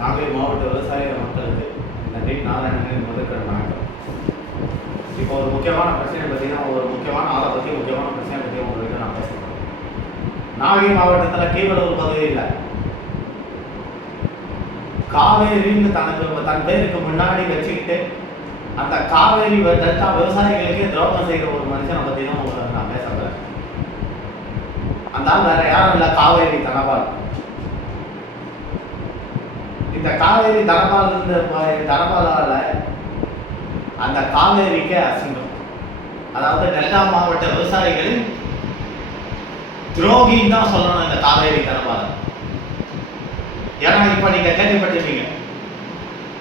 நாகை மாவட்ட விவசாய மக்களுக்கு நன்றி. நாராயணனின் முதற்கண் வணக்கம். இப்போ ஒரு முக்கியமான பிரச்சனை பார்த்தீங்கன்னா, ஒரு முக்கியமான ஆளை பற்றி முக்கியமான பிரச்சனை பற்றி உங்களுக்கு நான் பேசுகிறேன். நாகை மாவட்டத்தில் கீவளூர் பகுதியில் காவேரின்னு தன் பேருக்கு முன்னாடி வச்சுக்கிட்டு அந்த காவேரி டெல்டா விவசாயிகளுக்கே துரோகம் செய்கிற ஒரு மனுஷனை பற்றி தான் உங்களுக்கு நான் பேச போகிறேன். அந்த ஆள் வேற யாரும் இல்லை, காவேரி தனபால். இந்த காவேரி தனபாலால அந்த காவேரிக்கே அசிங்கம். அதாவது டெல்டா மாவட்ட விவசாயிகளின் துரோகின்னு தான் சொல்லணும் இந்த காவேரி தனபால. ஏன்னா இப்ப நீங்க கேள்விப்பட்டிருப்பீங்க,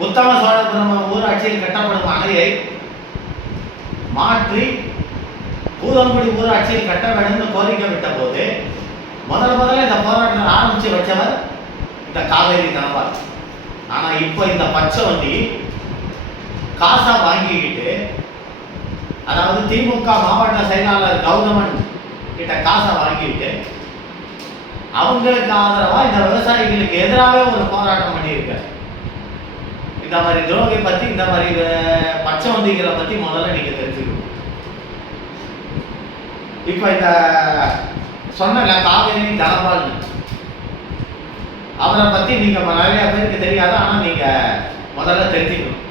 உத்தம சோழபுரம் ஊராட்சியில் கட்டப்படும் அணையை மாற்றி பூதங்குடி ஊராட்சியில் கட்ட வேண்டும் கோரிக்கை விட்ட போது முதல்ல இந்த போராட்டம் ஆரம்பிச்சு வச்சவர் இந்த காவேரி தனபால். ஆனா இப்ப இந்த பச்சை வண்டி காசா வாங்கிக்கிட்டு, அதாவது திமுக மாவட்ட செயலாளர் கௌதமன் கிட்ட காசை வாங்கிட்டு அவங்களுக்கு ஆதரவா இந்த விவசாயிகளுக்கு எதிராகவே ஒரு போராட்டம் பண்ணியிருக்காரு. இந்த மாதிரி துரோகை பத்தி, இந்த மாதிரி பச்சை வண்டிகளை பத்தி முதல்ல நீங்க தெரிஞ்சுக்கணும். இப்ப இந்த சொன்ன காவேரி தனபால் அவரை பத்தி நீங்க நிறைய பேருக்கு தெரியாது, ஆனா நீங்க முதல்ல தெரிஞ்சுக்கணும்.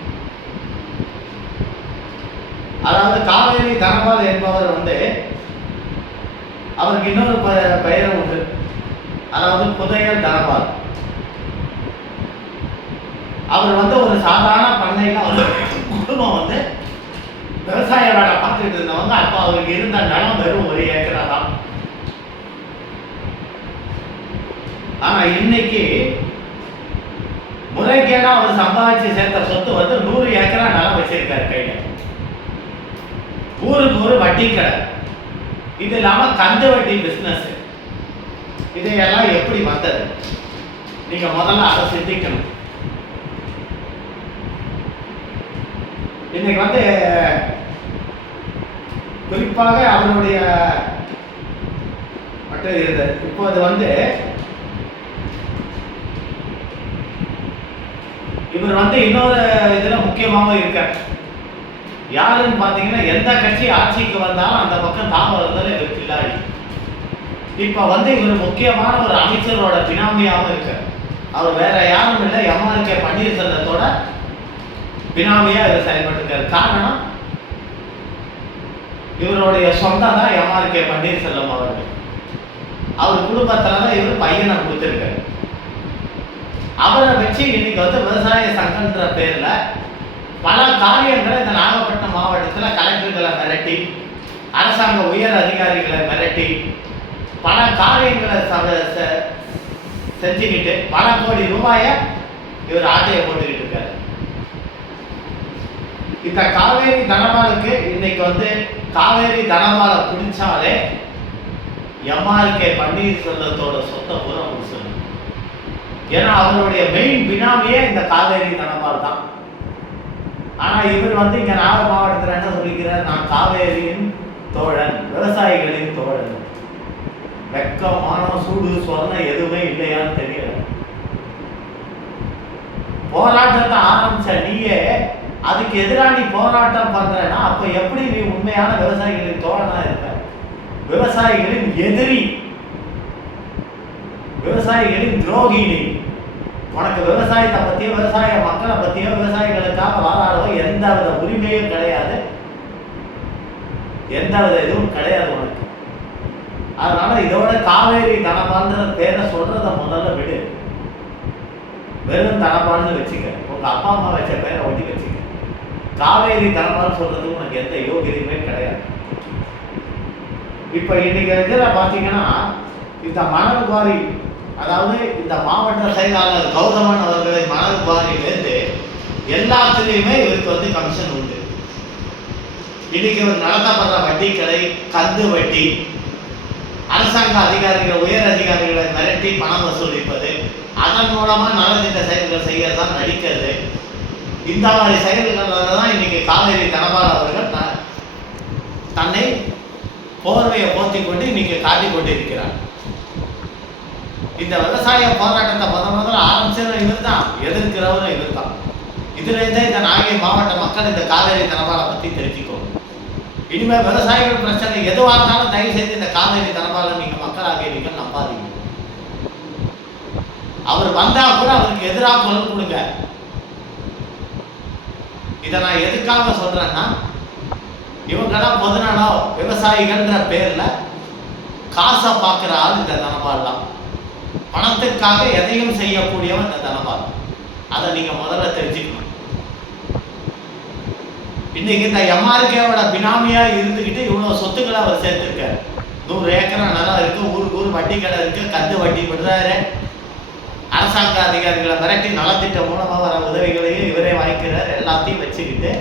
அதாவது காவேரி தனபால் என்பவர் அவருக்கு இன்னொரு பெயர் உண்டு, அதாவது புதையல் தனபால். அவர் ஒரு சாதாரண பண்ணையில குடும்பம் விவசாய வேலை பார்த்துட்டு இருந்தவங்க. அப்போ அவருக்கு இருந்த நிலம் வெறும் 1 ஏக்கரா தான். ஆனா இன்னைக்கு முறைகேடா அவர் சம்பாதிச்சு சேர்த்த சொத்து 100 ஏக்கரா நிலம் வச்சிருக்காரு கையில. ஊருக்கு ஒரு வட்டி கடை, இது இல்லாம கந்து வட்டி பிசினஸ். இதையெல்லாம் எப்படி வந்தது நீங்க முதல்ல அதை சிந்திக்கணும். இன்னைக்கு குறிப்பாக அவருடைய மட்டும் இருந்தது. இப்போ அது இவர் இன்னொரு இதுல முக்கியமாக இருக்கார். யாருன்னு பாத்தீங்கன்னா, எந்த கட்சி ஆட்சிக்கு வந்தாலும் அந்த பக்கம் தாம வருதல் இவர் பிள்ளாடி. இப்ப இவர் முக்கியமான ஒரு அமைச்சரோட பினாமியாகவும் இருக்கார். அவர் வேற யாரும் இல்லை, எம்ஆர்கே பன்னீர்செல்வத்தோட பினாமியா இவர் செயல்பட்டிருக்கார். காரணம், இவருடைய சொந்தம் தான் எம்ஆர்கே பன்னீர்செல்வம் அவர்கள். அவர் குடும்பத்துலதான் இவர் பையனை கொடுத்திருக்காரு. அவரை வச்சு இன்னைக்கு விவசாய சங்கன்ற பேர்ல பல காரியங்களை இந்த நாகப்பட்டினம் மாவட்டத்தில் கலெக்டர்களை மிரட்டி, அரசாங்க உயர் அதிகாரிகளை மிரட்டி பல காரியங்களை செஞ்சுக்கிட்டு பல கோடி ரூபாயை இவர் ஆட்டையை போட்டுக்கிட்டு இருக்காரு. இந்த காவேரி தனபாலுக்கு இன்னைக்கு காவேரி தனபாலை பிடிச்சாலே எம்ஆர்கே பன்னீர்செல்வத்தோட சொத்தை பூரா முடிச்சிடணும். ஏன்னா அவருடைய மெயின் பினாமியே இந்த காவேரி தனபால் தான். ஆனா இவர் இங்க நாகை மாவட்டத்தில் என்ன சொல்லிக்கிறார், நான் காவேரியின் தோழன், விவசாயிகளின் தோழன். வெக்கம், மானம், சூடு, சொர்ணம் எதுவுமே இல்லையான்னு தெரியல. போராட்டத்தை ஆரம்பிச்ச நீயே அதுக்கு எதிராக நீ போராட்டம் பண்றேன்னா அப்ப எப்படி நீ உண்மையான விவசாயிகளின் தோழனா இருக்க? விவசாயிகளின் எதிரி, விவசாயிகளின் துரோகி நீ. உனக்கு விவசாயத்தை பத்தியோ விவசாய மக்களை பத்தியோ விவசாயிகளுக்காக வாழாடவோ எந்தவித உரிமையும் கிடையாது, எந்தவித இதுவும் கிடையாது உனக்கு. அதனால இதோட காவேரி தனபால்ன்ற பேரை சொல்றத முதல்ல விடு. வெறும் தனபால்னு வச்சுக்க, உங்க அப்பா அம்மா வச்ச பேரை ஒட்டி வச்சுக்க. காவேரி தனபால் சொல்றதுக்கு உனக்கு எந்த யோகியமே கிடையாது. இப்ப இன்னைக்கு இதுல பாத்தீங்கன்னா, இந்த மணல் குவாரி, அதாவது இந்த மாவட்ட செயலாளர் கௌதமன் அவர்களின் மணல் குவாரியிலிருந்து எல்லாத்துலேயுமே இவருக்கு கமிஷன் உண்டு. இன்னைக்கு இவர் நடத்தப்படுற வட்டி கடை, கந்து வட்டி, அரசாங்க அதிகாரிகள் உயர் அதிகாரிகளை மிரட்டி பணம் வசூலிப்பது, அதன் மூலமா நலத்திட்ட செயல்கள் செய்யறதான் நடிக்கிறது. இந்த மாதிரி செயல்களால தான் இன்னைக்கு காவேரி தனபால் அவர்கள் தன்னை போர்வையை போத்திக் கொண்டு இன்னைக்கு காட்டிக் கொண்டிருக்கிறார். இந்த விவசாய போராட்டத்தை முதல்ல ஆரம்பிச்சதும் இவர் தான், எதிர்க்கிறவரும் இவர் தான். இதுலேருந்தே இந்த நாகை மாவட்ட மக்கள் இந்த காவேரி தனபாலை பற்றி தெரிஞ்சுக்கணும். இனிமேல் விவசாயிகள் பிரச்சனை எதுவாக இருந்தாலும் தயவு செய்து இந்த காவேரி தனபாலை நீங்கள் மக்களாகிய நீங்கள் நம்பாதீங்க. அவர் வந்தா கூட அவருக்கு எதிராக குரல் கொடுங்க. இதை நான் எதுக்காக சொல்றேன்னா, இவங்கெல்லாம் பொதுநலம் விவசாயிகள்ன்ற பேர்ல காசை பார்க்குற ஆள் இந்த தனபால் தான். பணத்துக்காக எதையும் செய்யக்கூடியவன் இந்த தனபால். அதை நீங்க முதல்ல தெரிஞ்சுக்கணும். இன்னைக்கு இந்த எம்ஆர்கேவோட பினாமியா இருந்துகிட்டு இவ்வளவு சொத்துக்களை அவர் சேர்த்திருக்காரு. 100 ஏக்கரா நிலம் இருக்கு, ஊருக்கு ஊர் வட்டி கடை இருக்கு, கந்து வட்டி விடுறாரு. அரசாங்க அதிகாரிகளை மிரட்டி நலத்திட்டம் மூலமா வர உதவிகளையும் இவரே வாங்கிக்கிறார். எல்லாத்தையும் வச்சுக்கிட்டு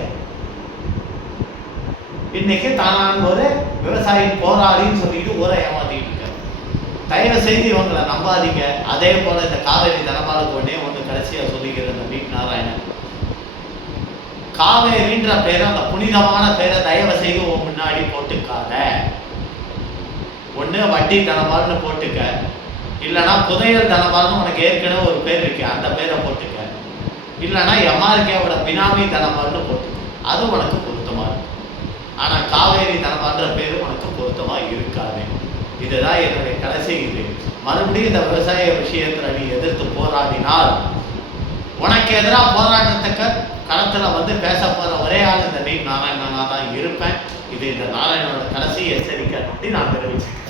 இன்னைக்கு தானான ஒரு விவசாயி போராளின்னு சொல்லிட்டு ஊரை ஏமாத்திட்டு இருக்காரு. தயவு செய்து இவங்களை நம்பாதீங்க. அதே போல இந்த காவேரி தனபாலுக்கு ஒன்று கடைசியா சொல்லிக்கிற இந்த வி நாராயணன், காவேரின்ற பேரை, அந்த புனிதமான பேரை தயவு செய்து முன்னாடி போட்டுக்காத. ஒண்ணு வட்டி தனபால்னு போட்டுக்க, இல்லைன்னா புதையல் தனபால்னு உனக்கு ஏற்கனவே ஒரு பேர் இருக்கு, அந்த பேரை போட்டுக்க. இல்லைன்னா எம்ஆர்கேவோட பினாமி தனபால்னு போட்டுக்க. அது உனக்கு பொருத்தமா இருக்கு. ஆனா காவேரி தனபால்ன்ற பேரு உனக்கு பொருத்தமா இருக்காது. இதுதான் என்னுடைய கடைசி இது. மறுபடியும் இந்த விவசாய விஷயத்துல நீ எதிர்த்து போராடினால், உனக்கு எதிராக போராட்டத்துக்கு களத்துல வந்து பேச போற ஒரே ஆள் இந்த வி நாராயணனா தான் இருப்பேன். இது இந்த நாராயணனோட கடைசி எச்சரிக்கை நான் தெரிவிச்சேன்.